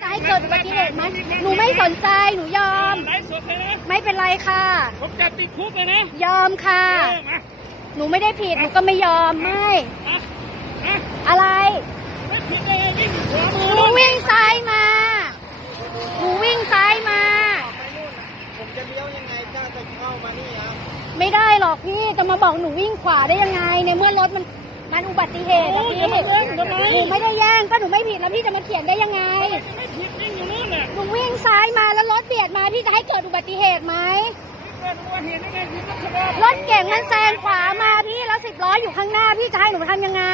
จะให้เกิดอุบัติเหตุไหมหนูไม่สนใจ หนูยอม ไลฟ์สดเลยนะ ไม่เป็นไรค่ะ ผมจับติดคุกเลยนะยอมค่ะ เออมาหนูไม่ได้ผิด หนูก็ไม่ยอม ไม่อะอะอะไร ไม่ผิดเลยยิ่งหัวหมืนูอวิ่งซ้ายมา หนูวิ่งซ้ายมา ผมจะเลี้ยวยังไงถ้าจะเข้ามานี่อะไม่ได้หรอกพี่ จะมาบอกหนูวิ่งขวาได้ยังไง ในเมื่อรถมัน มันอุบัติเหตุอะพี่จะมาเล่นทำไมหนูไม่ได้แย่งก็หนูไม่ผิดแล้วพี่จะมาเขียนได้ยังไง ไม่ผิดยิ่งอยู่นู่นน่ะหนูวิ่งซ้ายมาแล้วรถเบียดมาพี่จะให้เกิดอุบัติเหตุไหมเกิดอุบัติเหตุได้ไงคุณต้องชะลอรถเก่งมันแซงขวามาพี่แล้วสิบล้ออยู่ข้างหน้าพี่จะให้หนูทำยังไง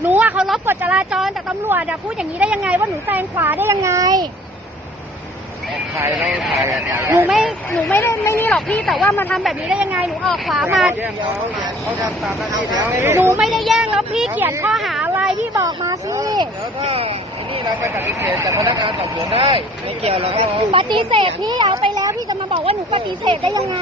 หนูอะเขารบกฎจราจรแต่ตำรวจอะพูดอย่างนี้ได้ยังไง ว่าหนูแซงขวาได้ยังไง ถ่ายแล้วถ่ายหนูไม่หนูไม่ พี่แต่ว่ามาทำแบบนี้ได้ยังไงหนูออกขวามาแจ้งเขาเขาทำตามหน้าที่แล้วหนูไม่ได้แย่งแล้วพี่เขียนข้อหาอะไร พี่บอกมาสิ เดี๋ยวถ้าไอ้นี่เราไปปฏิเสธจากพนักงานสอบสวนได้ไม่เกี่ยวหรอกครับปฏิเสธพี่เอาไปแล้วพี่จะมาบอกว่าหนูปฏิเสธได้ยังไง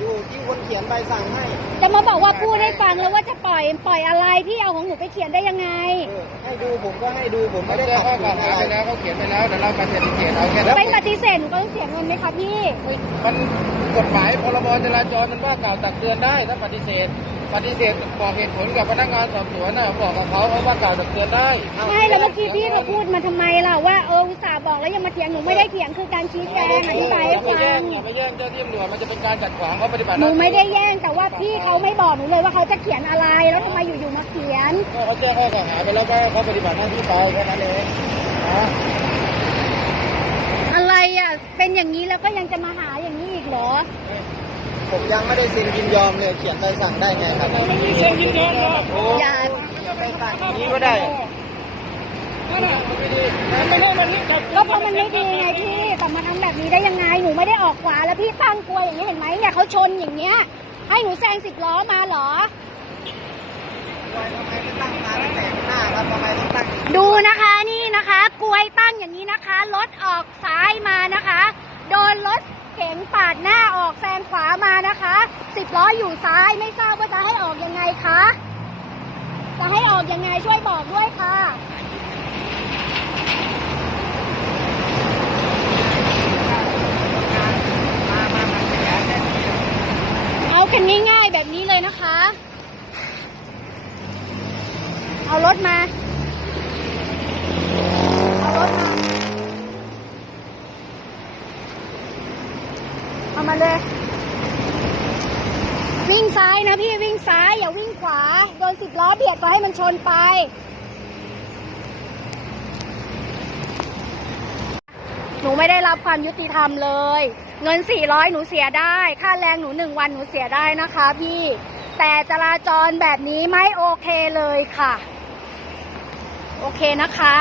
อยู่ที่คนเขียนใบสั่งให้จะมาบอกว่าพูดให้ฟังแล้วว่าจะปล่อยปล่อยอะไรพี่เอาของหนูไปเขียนได้ยังไง เออให้ดูผมก็ให้ดูผมไม่ได้ข้อกล่าวหาไปแล้วเขาเขียนไปแล้วเดี๋ยวเราปฏิเสธเอาแค่นั้นไปปฏิเสธหนูก็ต้องเสียเงินไหมคะพี่ มันกฎหมายพรบจราจรมันว่ากล่าวตักเตือนได้ถ้าปฏิเสธ ปฏิเสธบอกเหตุผลกับพนักงานสอบสวนน่ะบอกกับเขาเขาว่ากล่าวตักเตือนได้ไม่แล้วเมื่อกี้พี่เขาพูดมาทำไมล่ะว่าเอออุตส่าห์บอกแล้วยังมาเถียงหนูไม่ได้เถียงคือการชี้แจงอธิบายให้ไม่ฟัแย่งงอย่าไปแย่งเจ้าที่ตำรวจมันจะเป็นการจัดขวางเขาปฏิบัติหหนูน้าที่ไม่ได้แย่งแต่ว่าพี่เขาไม่บอกหนูเลยว่าเขาจะเขียนอะไรแล้วทำไมอยู่ๆมาเขียนก็เขาแจ้งข้อกล่าวหาไปแล้วว่าเขาปฏิบัติหน้าที่ไปแค่นั้นเองนะอะไรอะเป็นอย่างนี้แล้วก็ยังจะมาหาอย่างนี้อีกเหรอ ผมยังไม่ได้เซ็นยินยอมเลยเขียนใบสั่งได้ไงครับไม่มีเซ็นยินยอมหรอกอย่าใบสั่งอย่างนี้ก็ได้นั่นน่ะมันไม่ได้มันนี่จับก็เพราะมันไม่ดีไงพี่แต่มาทำแบบนี้ได้ยังไงหนูไม่ได้ออกขวาแล้วพี่ตั้งกลัวอย่างนี้เห็นไหมเนี่ยเขาชนอย่างเงี้ย ให้หนูแซงสิบล้อมาเหรอทำไมไม่ตั้งมาตั้งแต่หน้าครับทำไมต้องตั้งดูนะคะนี่นะคะกลวยตั้งอย่างนี้นะคะรถออกซ้ายมานะคะ โดนรถเก๋งปาดหน้าออกแซงขวามานะคะ สิบล้ออยู่ซ้ายไม่ทราบว่าจะให้ออกยังไงคะ จะให้ออกยังไงช่วยบอกด้วยค่ะ เอากันง่ายๆแบบนี้เลยนะคะ เอารถมา เอารถมา เอามาเลย วิ่งซ้ายนะพี่วิ่งซ้ายอย่าวิ่งขวา โดนสิบล้อเบียดก็ให้มันชนไป หนูไม่ได้รับความยุติธรรมเลย เงิน400หนูเสียได้ ค่าแรงหนูหนึ่งวันหนูเสียได้นะคะพี่ แต่จราจรแบบนี้ไม่โอเคเลยค่ะ โอเคนะคะ